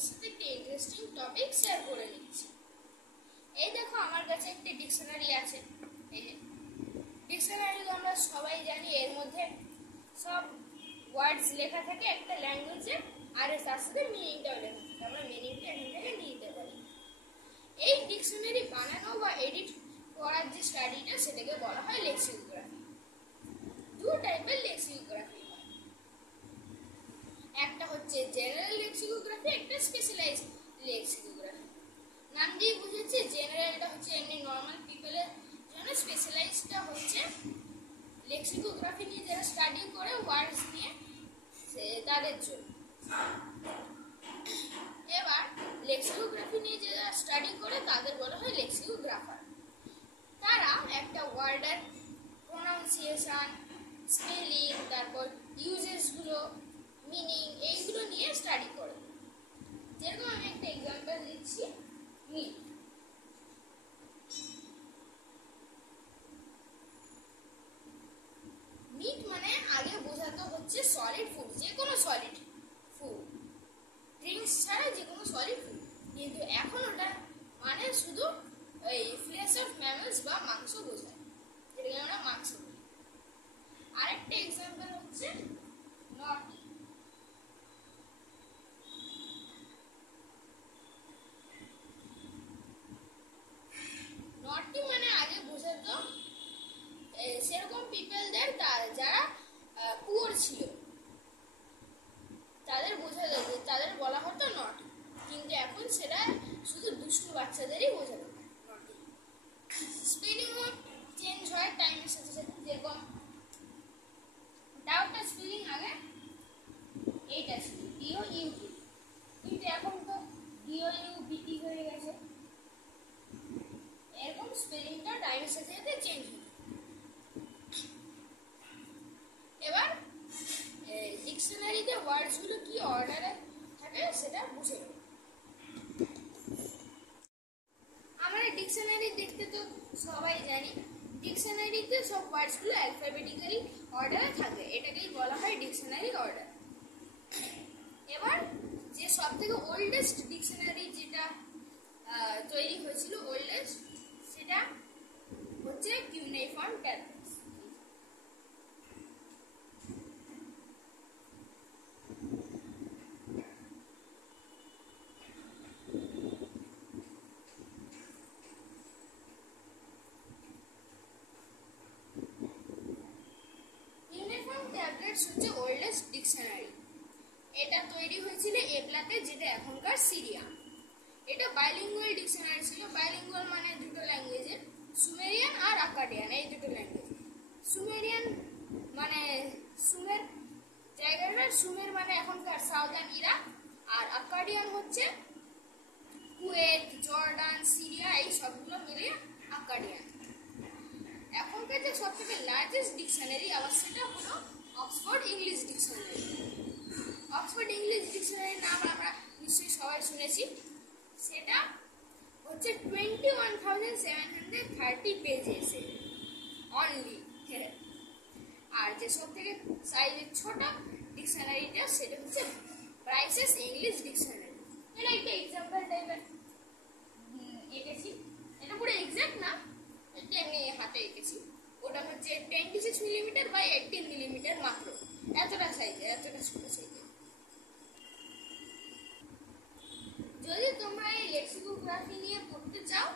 তোমাদের সাথে একটা ইন্টারেস্টিং টপিক শেয়ার করে নিচ্ছি। এই দেখো আমার কাছে একটা ডিকশনারি আছে। এই যে ডিকশনারি তো আমরা সবাই জানি, এর মধ্যে সব ওয়ার্ডস লেখা থাকে একটা ল্যাঙ্গুয়েজে, আর তার সাথে মিনিংটাও লেখা থাকে। আমরা মিনিংটা এখান থেকে নিয়ে নিতে পারি। এই ডিকশনারি বানানো বা এডিট করার যে স্টাডিটা সেটাকে বলা হয় লেক্সিকোগ্রাফি। দু টাইপের লেক্সিকোগ্রাফি হয়, একটা হচ্ছে জেনারেল লেক্সিকোগ্রাফি, একটা স্পেশালাইজড লেক্সিকোগ্রাফি। নাম দিয়ে বুঝেছে, জেনারেলটা হচ্ছে এমনি নর্মাল পিপলের জন্য, স্পেশালাইজডটা হচ্ছে লেক্সিকোগ্রাফি নিয়ে যারা স্টাডি করে ওয়ার্ডস নিয়ে তাদের জন্য। এবার লেক্সিকোগ্রাফি নিয়ে যারা স্টাডি করে তাদের বলা হয় লেক্সিকোগ্রাফার। তারা একটা ওয়ার্ডের প্রোনাউন্সিয়েশন, স্পেলিং, তারপর ইউজেসগুলো, মিনিং, এইগুলো নিয়ে স্টাডি করে। যেরকম আমি একটা এক্সাম্পল দিচ্ছি, মিট। মিট মানে আগে বোঝাতো হচ্ছে সলিড ফুড, যে কোনো সলিড ফুড, ড্রিঙ্কস ছাড়া যে কোনো সলিড ফুড। কিন্তু এখন ওটা মানে শুধু এই ফ্লেশ অফ ম্যামলস বা মাংস বোঝায়, যেটাকে আমরা মাংস বলি। আরেকটা এক্সাম্পল হচ্ছে নটি। নটি মানে আগে বোঝাতো সেরকম পিপলদের যারা পুয়ার ছিল, তাদের বোঝাতো, তাদের বলা হতো নটি। কিন্তু এখন সেটা শুধু দুষ্টু বাচ্চাদেরই বোঝানো হয় নটি। স্পেলিংও চেঞ্জ হয় টাইমের সাথে সাথে। যেরকম ডাউটটা স্পেলিং আগে এইটা ছিল ডিও ইউটি, কিন্তু এখন তো ডিও ইউ বিটি হয়ে গেছে। এরকম স্পেলিংটা টাইমের সাথে সাথে চেঞ্জ হয়। এবার ডিকশনারিতে ওয়ার্ডসগুলো কি অর্ডারে থাকে সেটা বুঝে নেব। আমরা ডিকশনারি দেখতে তো সবাই জানি, ডিকশনারিতে সব ওয়ার্ডসগুলো অ্যালফাবেটিক্যালি অর্ডারে থাকে, এটাকেই বলা হয় ডিকশনারি অর্ডার। এবার যে সব থেকে ওল্ডেস্ট ডিকশনারি যেটা তৈরি হয়েছিল, ওল্ডেস্ট, সেটা হচ্ছে কিউনেইফর্ম ট্যাবলেটস। হচ্ছে ওল্ডেস্ট ডিকশনারি। এটা তৈরি হয়েছিল এবলাতে, যেটা এখনকার সিরিয়া। এটা বাইলিঙ্গুয়াল ডিকশনারি ছিল। বাইলিঙ্গুয়াল মানে দুটো ল্যাঙ্গুয়েজের, সুমেরিয়ান আর আকাডিয়ান, এই দুটো ল্যাঙ্গুয়েজ। সুমেরিয়ান মানে সুমের জায়গাটা, সুমের মানে এখনকার সাউদার্ন ইরাক, আর আকাডিয়ান হচ্ছে কুয়েত, জর্ডান, সিরিয়া, এই সবগুলো মিলে আকাডিয়ান। এখনকার যে সব থেকে লার্জেস্ট ডিকশনারি আবার সেটা হলো Oxford English dictionary. Oxford English ডিকশনারির নাম আমরা নিশ্চয়ই সবাই শুনেছি। সেটা হচ্ছে 21,730 পেজেস অনলি। আর যে সব থেকে সাইজের ছোট ডিকশনারিটা সেটা হচ্ছে ব্রাইসেস ইংলিশ ডিকশনারি। এটা একটা এক্সাম্পল টাইপের এঁকেছি, এটা পুরো এক্সাক্ট না, এটা এমনি হাতে এঁকেছি। ওটা হচ্ছে 26 মিলিমিটার বাই 18 মিলিমিটার মাত্র, এতটা সাইজে, এতটা ছোট সাইজে। যদি তোমরা এই লেক্সিকোগ্রাফি নিয়ে পড়তে চাও